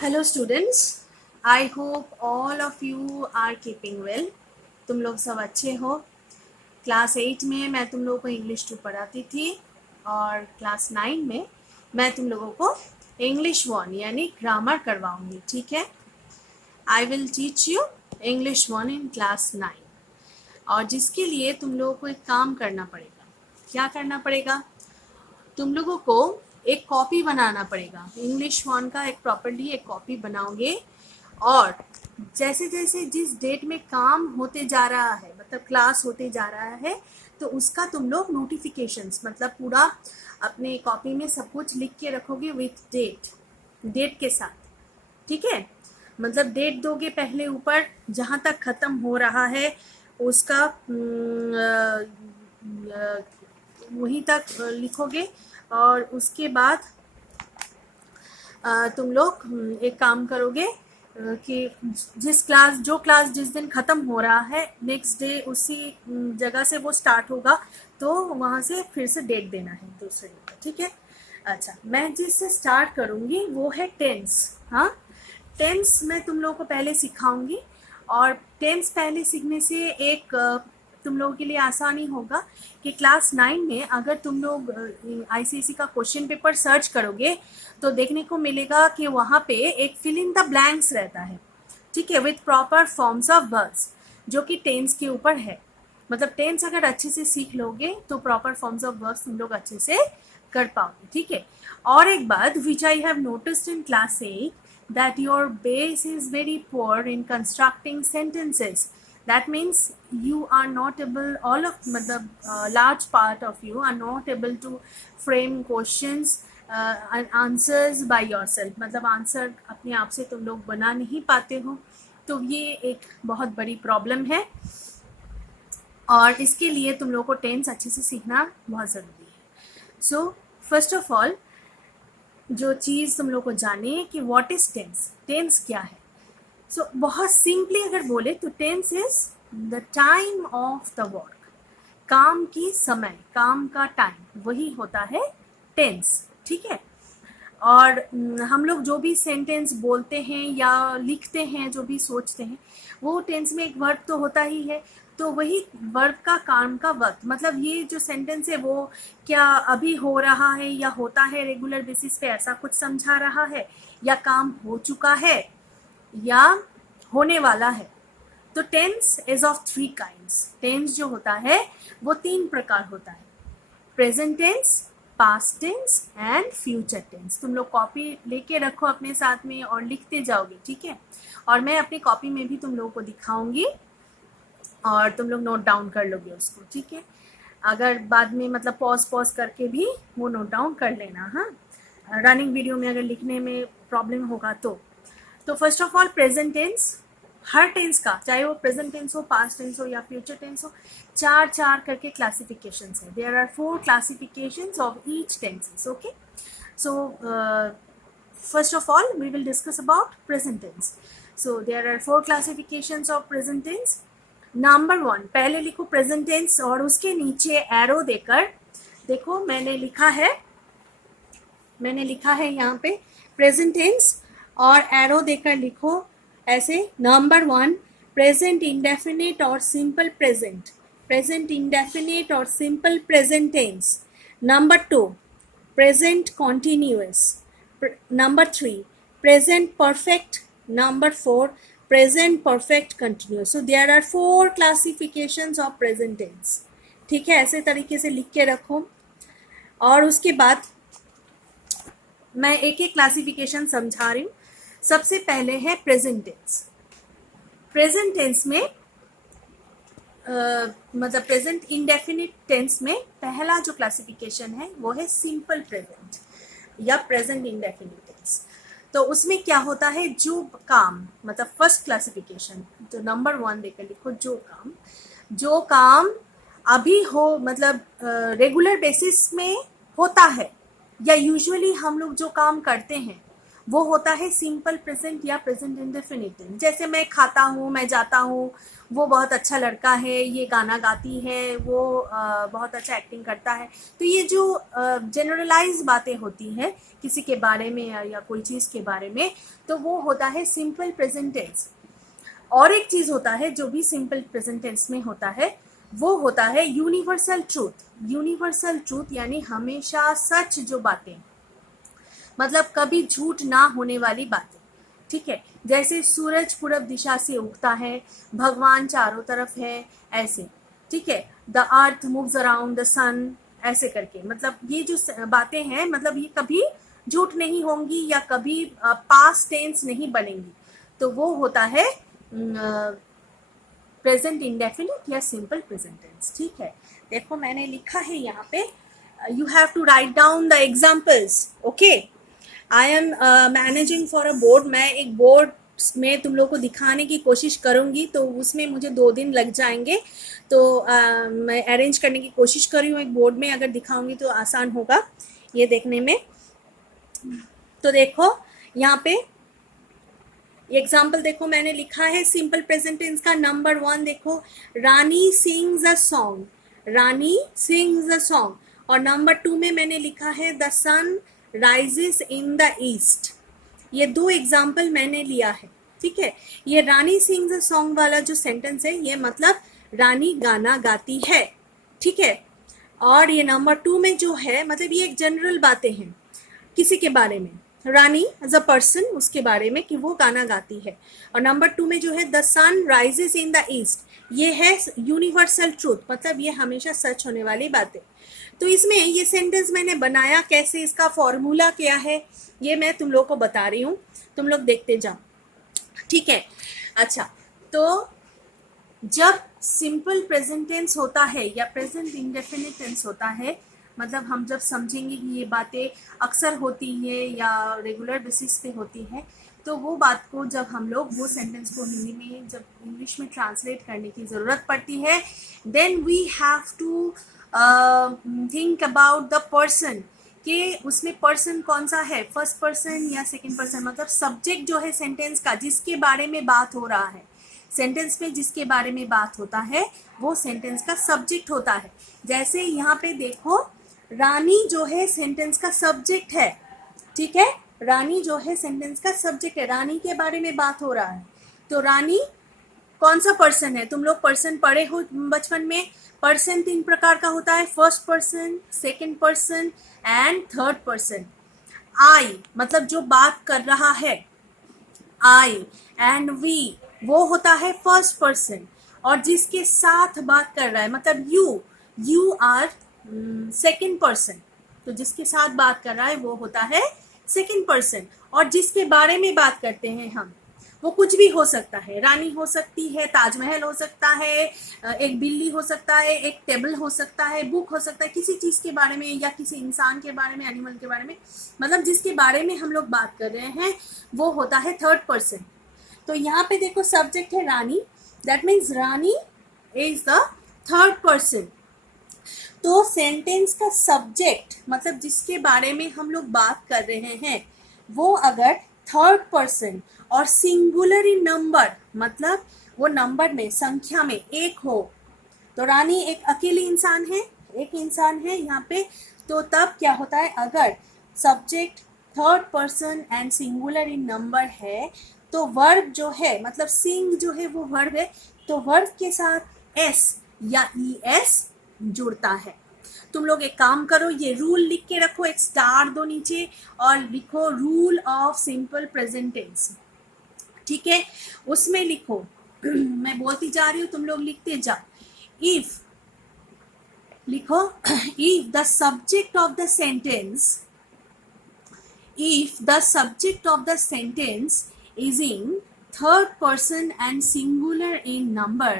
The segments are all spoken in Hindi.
Hello students, I hope all of you are keeping well. तुम लोग सब अच्छे हो। क्लास 8 में मैं तुम लोगों को इंग्लिश 2 पढ़ाती थी और क्लास 9 में मैं तुम लोगों को इंग्लिश 1 यानी ग्रामर करवाऊंगी। ठीक है, I will teach you English 1 in class 9। और जिसके लिए तुम लोगों को एक काम करना पड़ेगा। क्या करना पड़ेगा? तुम लोगों को एक कॉपी बनाना पड़ेगा। इंग्लिश 1 का एक प्रॉपरली एक कॉपी बनाओगे और जैसे जैसे जिस डेट में काम होते जा रहा है, मतलब क्लास होते जा रहा है, तो उसका तुम लोग नोटिफिकेशंस मतलब पूरा अपने कॉपी में सब कुछ लिख के रखोगे विथ डेट के साथ। ठीक है, मतलब डेट दोगे पहले ऊपर, जहाँ तक ख़त्म हो रहा है उसका वहीं तक लिखोगे। और उसके बाद तुम लोग एक काम करोगे कि जो क्लास जिस दिन ख़त्म हो रहा है नेक्स्ट डे उसी जगह से वो स्टार्ट होगा, तो वहाँ से फिर से डेट देना है दूसरे दिन का। ठीक है, अच्छा, मैं जिससे स्टार्ट करूँगी वो है टेंस। हाँ, टेंस मैं तुम लोगों को पहले सिखाऊंगी और टेंस पहले सीखने से एक तुम लोगों के लिए आसानी होगा कि क्लास 9 में अगर तुम लोग आईसीएसई का क्वेश्चन पेपर सर्च करोगे तो देखने को मिलेगा कि वहाँ पे एक फिल इन द ब्लैंक्स रहता है। ठीक है, with proper forms of verbs, जो कि टेंस के ऊपर है। मतलब टेंस अगर अच्छे से सीख लोगे तो प्रॉपर फॉर्म्स ऑफ वर्ब्स तुम लोग अच्छे से कर पाओगे। ठीक है, और एक बात which I have noticed in class 8 that your base is very poor in constructing sentences. That means you are not able, all of large part of you are not able to frame questions and answers by yourself। मतलब आंसर अपने आप से तुम लोग बना नहीं पाते हो, तो ये एक बहुत बड़ी प्रॉब्लम है और इसके लिए तुम लोग को टेंस अच्छे से सीखना बहुत ज़रूरी है। सो फर्स्ट ऑफ ऑल जो चीज़ तुम लोग को जाने कि व्हाट इज टेंस, टेंस क्या है। सो बहुत सिंपली अगर बोले तो tense is the time of the work. काम की समय, काम का टाइम, वही होता है टेंस। ठीक है, और हम लोग जो भी सेंटेंस बोलते हैं या लिखते हैं, जो भी सोचते हैं, वो टेंस में एक वर्ब तो होता ही है। तो वही वर्ब का काम का वक्त, मतलब ये जो सेंटेंस है वो क्या अभी हो रहा है या होता है रेगुलर बेसिस पे, ऐसा कुछ समझा रहा है, या काम हो चुका है या होने वाला है। तो tense is of 3 kinds. Tense जो होता है वो 3 प्रकार होता है, present tense, past tense and future tense. तुम लोग कॉपी लेके रखो अपने साथ में और लिखते जाओगे। ठीक है, और मैं अपनी कॉपी में भी तुम लोगों को दिखाऊंगी और तुम लोग नोट डाउन कर लोगे उसको। ठीक है, अगर बाद में मतलब पॉज करके भी वो नोट डाउन कर लेना। हाँ, रनिंग वीडियो में अगर लिखने में प्रॉब्लम होगा तो first of all present tense, हर टेंस का, चाहे वो प्रेजेंट टेंस हो, पास्ट टेंस हो या फ्यूचर टेंस हो, 4 करके क्लासिफिकेशंस है। There are 4 classifications of each tenses. Okay, so first of all we will discuss about present tense. So there are 4 classifications of present tense. Number 1, पहले लिखो प्रेजेंट टेंस और उसके नीचे एरो देकर देखो मैंने लिखा है यहाँ पे प्रेजेंट टेंस और एरो देकर लिखो ऐसे। नंबर 1, प्रेजेंट इंडेफिनिट और सिंपल प्रेजेंट, प्रेजेंट इंडेफिनिट और simple present tense. Number 2, present continuous. Number 3, present perfect. Number 4, present perfect continuous. So there are 4 classifications of present tense. ठीक है, ऐसे तरीके से लिख के रखो। और उसके बाद मैं एक एक क्लासिफिकेशन समझा रही हूँ। सबसे पहले है प्रेजेंट टेंस। प्रेजेंट टेंस में मतलब प्रेजेंट इंडेफिनिट टेंस में पहला जो क्लासिफिकेशन है वो है सिंपल प्रेजेंट या प्रेजेंट इंडेफिनिट टेंस। तो उसमें क्या होता है, जो काम, मतलब फर्स्ट क्लासिफिकेशन तो नंबर 1 देकर लिखो, जो काम अभी हो, मतलब रेगुलर बेसिस में होता है या यूजुअली हम लोग जो काम करते हैं वो होता है सिंपल प्रेजेंट या प्रेजेंट इंडेफिनिट। जैसे मैं खाता हूँ, मैं जाता हूँ, वो बहुत अच्छा लड़का है, ये गाना गाती है, वो बहुत अच्छा एक्टिंग करता है। तो ये जो जनरलाइज बातें होती हैं किसी के बारे में या कोई चीज़ के बारे में, तो वो होता है सिंपल प्रेजेंट टेंस। और एक चीज़ होता है जो भी सिंपल प्रेजेंट टेंस में होता है, वो होता है यूनिवर्सल ट्रूथ। यूनिवर्सल ट्रूथ यानी हमेशा सच जो बातें, मतलब कभी झूठ ना होने वाली बातें, ठीक है। जैसे सूरज पूरब दिशा से उगता है, भगवान चारों तरफ है, ऐसे, ठीक है। The earth moves around the sun, ऐसे करके, मतलब ये जो बातें हैं, मतलब ये कभी झूठ नहीं होंगी या कभी पास्ट टेंस नहीं बनेंगी। तो वो होता है प्रेजेंट इंडेफिनिट या सिंपल प्रेजेंट टेंस, ठीक है। देखो मैंने लिखा है यहाँ पे, you have to write down the examples, okay. I am managing for a board. मैं एक बोर्ड में तुम लोग को दिखाने की कोशिश करूँगी, तो उसमें मुझे 2 दिन लग जाएंगे। तो मैं अरेंज करने की कोशिश कर रही हूँ एक बोर्ड में, अगर दिखाऊंगी तो आसान होगा ये देखने में। तो देखो यहाँ पे एग्जाम्पल देखो, मैंने लिखा है सिंपल प्रेजेंट टेंस का। नंबर 1 देखो, Rani sings a song, Rani sings a song. और नंबर 2 में मैंने लिखा है the sun rises in the east. ये 2 एग्जाम्पल मैंने लिया है, ठीक है। ये रानी सिंग्स अ सॉन्ग वाला जो सेंटेंस है, ये मतलब रानी गाना गाती है, ठीक है। और ये नंबर 2 में जो है, मतलब ये एक जनरल बातें हैं किसी के बारे में, रानी एज अ पर्सन, उसके बारे में कि वो गाना गाती है। और नंबर 2 में जो है the sun rises in the east, ये है यूनिवर्सल ट्रूथ, मतलब ये हमेशा सच होने वाली बातें। तो इसमें ये सेंटेंस मैंने बनाया कैसे, इसका फॉर्मूला क्या है, ये मैं तुम लोग को बता रही हूँ, तुम लोग देखते जाओ, ठीक है। अच्छा, तो जब सिंपल प्रेजेंट टेंस होता है या प्रेजेंट इंडेफिनिट टेंस होता है, मतलब हम जब समझेंगे कि ये बातें अक्सर होती है या रेगुलर बेसिस पे होती है, तो वो बात को जब हम लोग वो सेंटेंस को हिंदी में जब इंग्लिश में ट्रांसलेट करने की ज़रूरत पड़ती है, then we have to think about the person, कि उसमें पर्सन कौन सा है, फर्स्ट पर्सन या सेकंड पर्सन, मतलब सब्जेक्ट जो है सेंटेंस का, जिसके बारे में बात हो रहा है, सेंटेंस में जिसके बारे में बात होता है वो सेंटेंस का सब्जेक्ट होता है। जैसे यहाँ पे देखो, रानी जो है सेंटेंस का सब्जेक्ट है, ठीक है। रानी जो है सेंटेंस का सब्जेक्ट है, रानी के बारे में बात हो रहा है। तो रानी कौन सा पर्सन है, तुम लोग पर्सन पढ़े हो बचपन में। पर्सन 3 प्रकार का होता है, first person, second person and third person. I मतलब जो बात कर रहा है, आई, एंड वी वो होता है फर्स्ट पर्सन। और जिसके साथ बात कर रहा है, मतलब यू आर सेकंड पर्सन। तो जिसके साथ बात कर रहा है वो होता है सेकंड पर्सन। और जिसके बारे में बात करते हैं हम, वो कुछ भी हो सकता है, रानी हो सकती है, ताजमहल हो सकता है, एक बिल्ली हो सकता है, एक टेबल हो सकता है, बुक हो सकता है, किसी चीज़ के बारे में या किसी इंसान के बारे में, एनिमल के बारे में, मतलब जिसके बारे में हम लोग बात कर रहे हैं वो होता है थर्ड पर्सन। तो यहाँ पे देखो सब्जेक्ट है Rani, that means Rani is the third person. तो सेंटेंस का सब्जेक्ट मतलब जिसके बारे में हम लोग बात कर रहे हैं, वो अगर थर्ड पर्सन और सिंगुलर इन नंबर, मतलब वो नंबर में, संख्या में एक हो, तो रानी एक अकेली इंसान है, एक इंसान है यहाँ पे। तो तब क्या होता है, अगर subject third person and singular in number है, तो वर्ब जो है, मतलब सिंग जो है वो वर्ब है, तो वर्ब के साथ एस या ई एस जुड़ता है। तुम लोग एक काम करो, ये रूल लिख के रखो, एक स्टार दो नीचे और लिखो rule of simple present tense, ठीक है। उसमें लिखो मैं बोलती जा रही हूँ, तुम लोग लिखते जाओ। इफ लिखो, if the subject of the sentence, if the subject of the sentence is in third person and singular in number,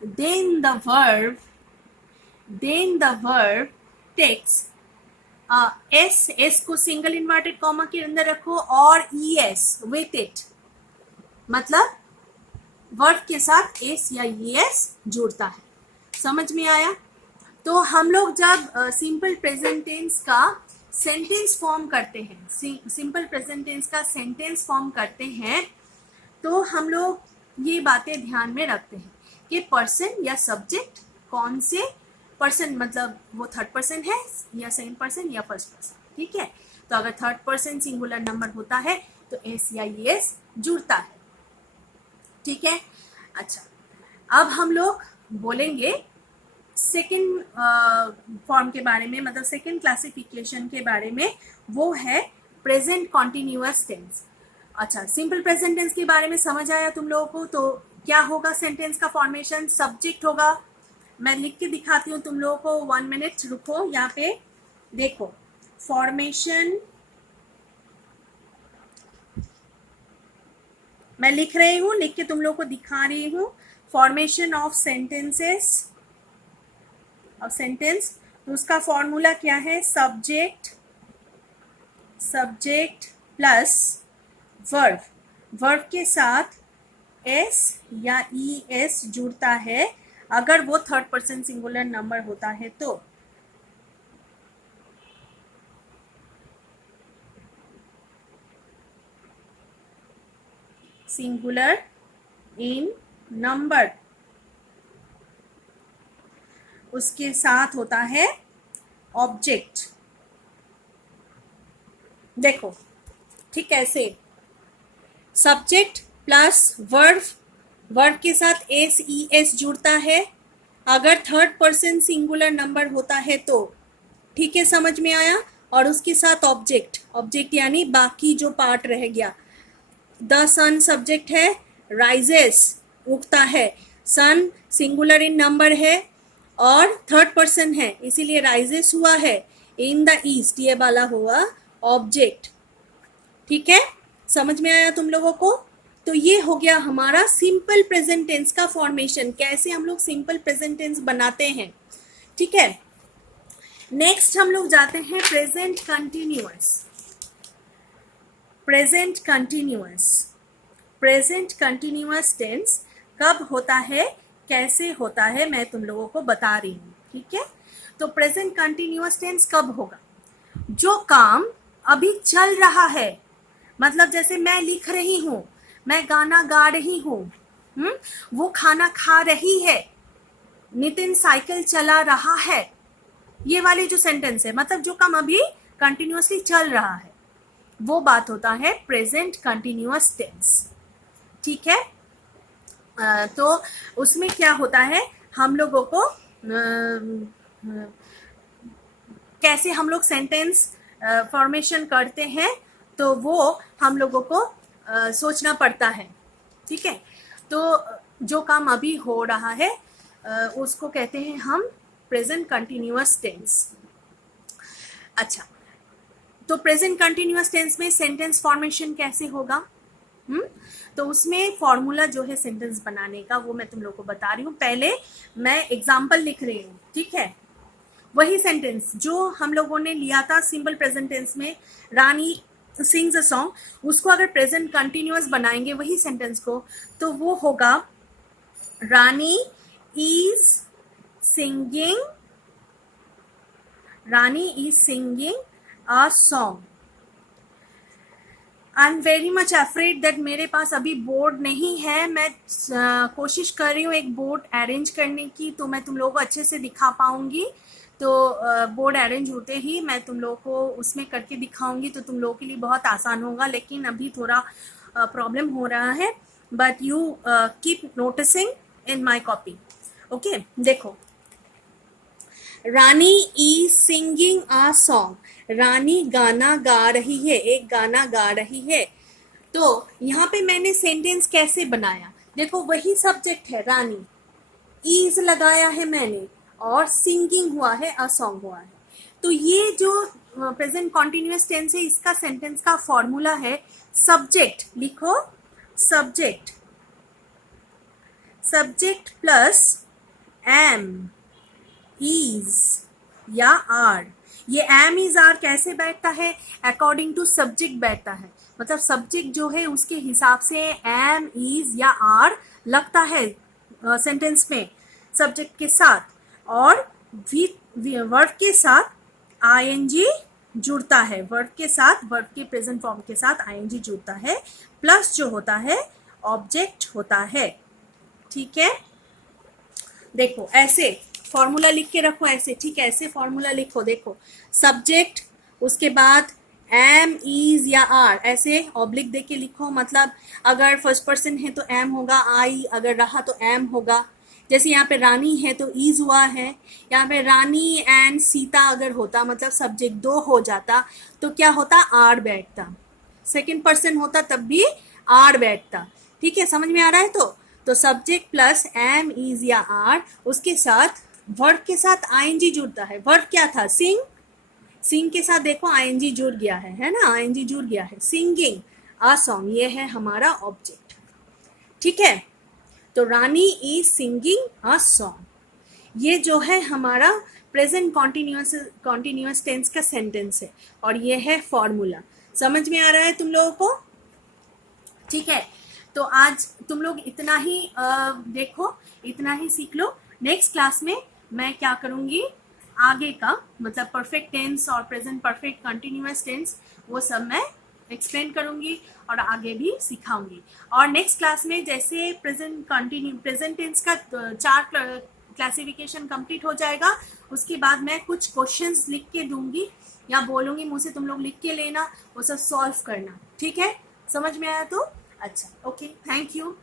then the verb takes s को सिंगल इन्वर्टेड कॉमा के अंदर रखो और es with it, मतलब वर्ब के साथ s या es जुड़ता है। समझ में आया? तो हम लोग जब सिंपल प्रेजेंट टेंस का सेंटेंस फॉर्म करते हैं, सिंपल प्रेजेंट टेंस का सेंटेंस फॉर्म करते हैं, तो हम लोग ये बातें ध्यान में रखते हैं कि पर्सन या सब्जेक्ट कौन से पर्सन, मतलब वो थर्ड पर्सन है या सेकंड पर्सन या फर्स्ट पर्सन, ठीक है। तो अगर थर्ड पर्सन सिंगुलर नंबर होता है तो एस या एस जुड़ता है, ठीक है। अच्छा, अब हम लोग बोलेंगे सेकंड फॉर्म के बारे में, मतलब सेकंड क्लासिफिकेशन के बारे में, वो है प्रेजेंट कॉन्टिन्यूअस टेंस। अच्छा, सिंपल प्रेजेंट टेंस के बारे में समझ आया तुम लोगों को। तो क्या होगा सेंटेंस का फॉर्मेशन, सब्जेक्ट होगा, मैं लिख के दिखाती हूँ तुम लोगों को, 1 मिनट रुको, यहाँ पे देखो फॉर्मेशन मैं लिख रही हूँ, लिख के तुम लोगों को दिखा रही हूँ। Formation of sentences, of sentence, तो उसका फॉर्मूला क्या है, सब्जेक्ट प्लस वर्ब, वर्ब के साथ एस या ई एस जुड़ता है अगर वो थर्ड पर्सन सिंगुलर नंबर होता है तो। सिंगुलर इन नंबर, उसके साथ होता है ऑब्जेक्ट। देखो ठीक कैसे, सब्जेक्ट प्लस वर्ब, वर्ब के साथ एस ई एस जुड़ता है अगर थर्ड पर्सन सिंगुलर नंबर होता है तो, ठीक है, समझ में आया। और उसके साथ ऑब्जेक्ट, ऑब्जेक्ट यानी बाकी जो पार्ट रह गया। द सन सब्जेक्ट है, राइजेस उगता है, सन सिंगुलर इन नंबर है और थर्ड पर्सन है, इसीलिए राइजेस हुआ है। इन द ईस्ट ये वाला हुआ ऑब्जेक्ट, ठीक है, समझ में आया तुम लोगों को। तो ये हो गया हमारा सिंपल प्रेजेंट टेंस का फॉर्मेशन, कैसे हम लोग सिंपल प्रेजेंट टेंस बनाते हैं, ठीक है। नेक्स्ट हम लोग जाते हैं present continuous. Present continuous, present continuous tense कब होता है, कैसे होता है, मैं तुम लोगों को बता रही हूँ, ठीक है। तो प्रेजेंट कंटिन्यूअस टेंस कब होगा, जो काम अभी चल रहा है, मतलब जैसे मैं लिख रही हूँ, मैं गाना गा रही हूँ, वो खाना खा रही है, नितिन साइकिल चला रहा है, ये वाली जो सेंटेंस है, मतलब जो काम अभी कंटिन्यूअसली चल रहा है, वो बात होता है प्रेजेंट कंटिन्यूअस टेंस, ठीक है। तो उसमें क्या होता है, हम लोगों को कैसे हम लोग सेंटेंस फॉर्मेशन करते हैं, तो वो हम लोगों को सोचना पड़ता है, ठीक है। तो जो काम अभी हो रहा है उसको कहते हैं हम प्रेजेंट कंटिन्यूअस टेंस। अच्छा, तो प्रेजेंट कंटिन्यूअस टेंस में सेंटेंस फॉर्मेशन कैसे होगा, तो उसमें फॉर्मूला जो है सेंटेंस बनाने का, वो मैं तुम लोग को बता रही हूँ। पहले मैं एग्जाम्पल लिख रही हूँ, ठीक है, वही सेंटेंस जो हम लोगों ने लिया था सिंपल प्रेजेंट टेंस में, रानी सिंग्स अ सॉन्ग, उसको अगर प्रेजेंट कंटिन्यूअस बनाएंगे वही सेंटेंस को, तो वो होगा Rani is singing, Rani is singing a song. I am very much afraid that मेरे पास अभी बोर्ड नहीं है, मैं कोशिश कर रही हूँ एक बोर्ड अरेंज करने की, तो मैं तुम लोगों को अच्छे से दिखा पाऊंगी। तो बोर्ड अरेंज होते ही मैं तुम लोगों को उसमें करके दिखाऊंगी, तो तुम लोगों के लिए बहुत आसान होगा, लेकिन अभी थोड़ा प्रॉब्लम हो रहा है, but you keep noticing in my copy, okay. देखो, रानी इज सिंगिंग अ सॉन्ग, रानी गाना गा रही है, एक गाना गा रही है। तो यहाँ पे मैंने सेंटेंस कैसे बनाया, देखो वही सब्जेक्ट है रानी, इज लगाया है मैंने, और सिंगिंग हुआ है, अ सॉन्ग हुआ है। तो ये जो प्रेजेंट कॉन्टिन्यूअस टेंस है, इसका सेंटेंस का फॉर्मूला है सब्जेक्ट, लिखो subject, subject plus am is या आर। ये एम इज आर कैसे बैठता है, अकॉर्डिंग टू सब्जेक्ट बैठता है, मतलब सब्जेक्ट जो है उसके हिसाब से एम इज या आर लगता है सेंटेंस में सब्जेक्ट के साथ, और वर्ब के साथ आईएनजी जुड़ता है, वर्ब के साथ, वर्ब के प्रेजेंट फॉर्म के साथ आईएनजी जुड़ता है, प्लस जो होता है ऑब्जेक्ट होता है। ठीक है, देखो ऐसे फॉर्मूला लिख के रखो ऐसे, ठीक है, ऐसे फॉर्मूला लिखो। देखो सब्जेक्ट, उसके बाद एम, इज या आर, ऐसे ऑब्लिक दे के लिखो। मतलब अगर फर्स्ट पर्सन है तो एम होगा, आई अगर रहा तो एम होगा। जैसे यहाँ पे रानी है तो इज हुआ है, यहाँ पे रानी एंड सीता अगर होता, मतलब सब्जेक्ट दो हो जाता, तो क्या होता, आर बैठता। सेकंड पर्सन होता तब भी आर बैठता। ठीक है, समझ में आ रहा है? तो सब्जेक्ट प्लस एम, इज या आर, उसके साथ वर्ब के साथ आईएनजी जुड़ता है। वर्ब क्या था, सिंग, सिंग के साथ देखो आईएनजी जुड़ गया है ना, आईएनजी जुड़ गया है। सिंगिंग अ सॉन्ग, ये है हमारा ऑब्जेक्ट। ठीक है, तो रानी इज सिंगिंग अ सॉन्ग, ये जो है हमारा प्रेजेंट कॉन्टिन्यूअस टेंस का सेंटेंस है, और ये है फॉर्मूला। समझ में आ रहा है तुम लोगों को? ठीक है, तो आज तुम लोग इतना ही देखो, इतना ही सीख लो। नेक्स्ट क्लास में मैं क्या करूँगी, आगे का मतलब परफेक्ट टेंस और प्रेजेंट परफेक्ट कंटिन्यूअस टेंस, वो सब मैं एक्सप्लेन करूँगी और आगे भी सिखाऊंगी। और नेक्स्ट क्लास में जैसे प्रेजेंट टेंस का 4 क्लासिफिकेशन कंप्लीट हो जाएगा, उसके बाद मैं कुछ क्वेश्चंस लिख के दूंगी या बोलूँगी मुझसे तुम लोग लिख के लेना, वो सब सॉल्व करना। ठीक है, समझ में आया तो? अच्छा, ओके, थैंक यू।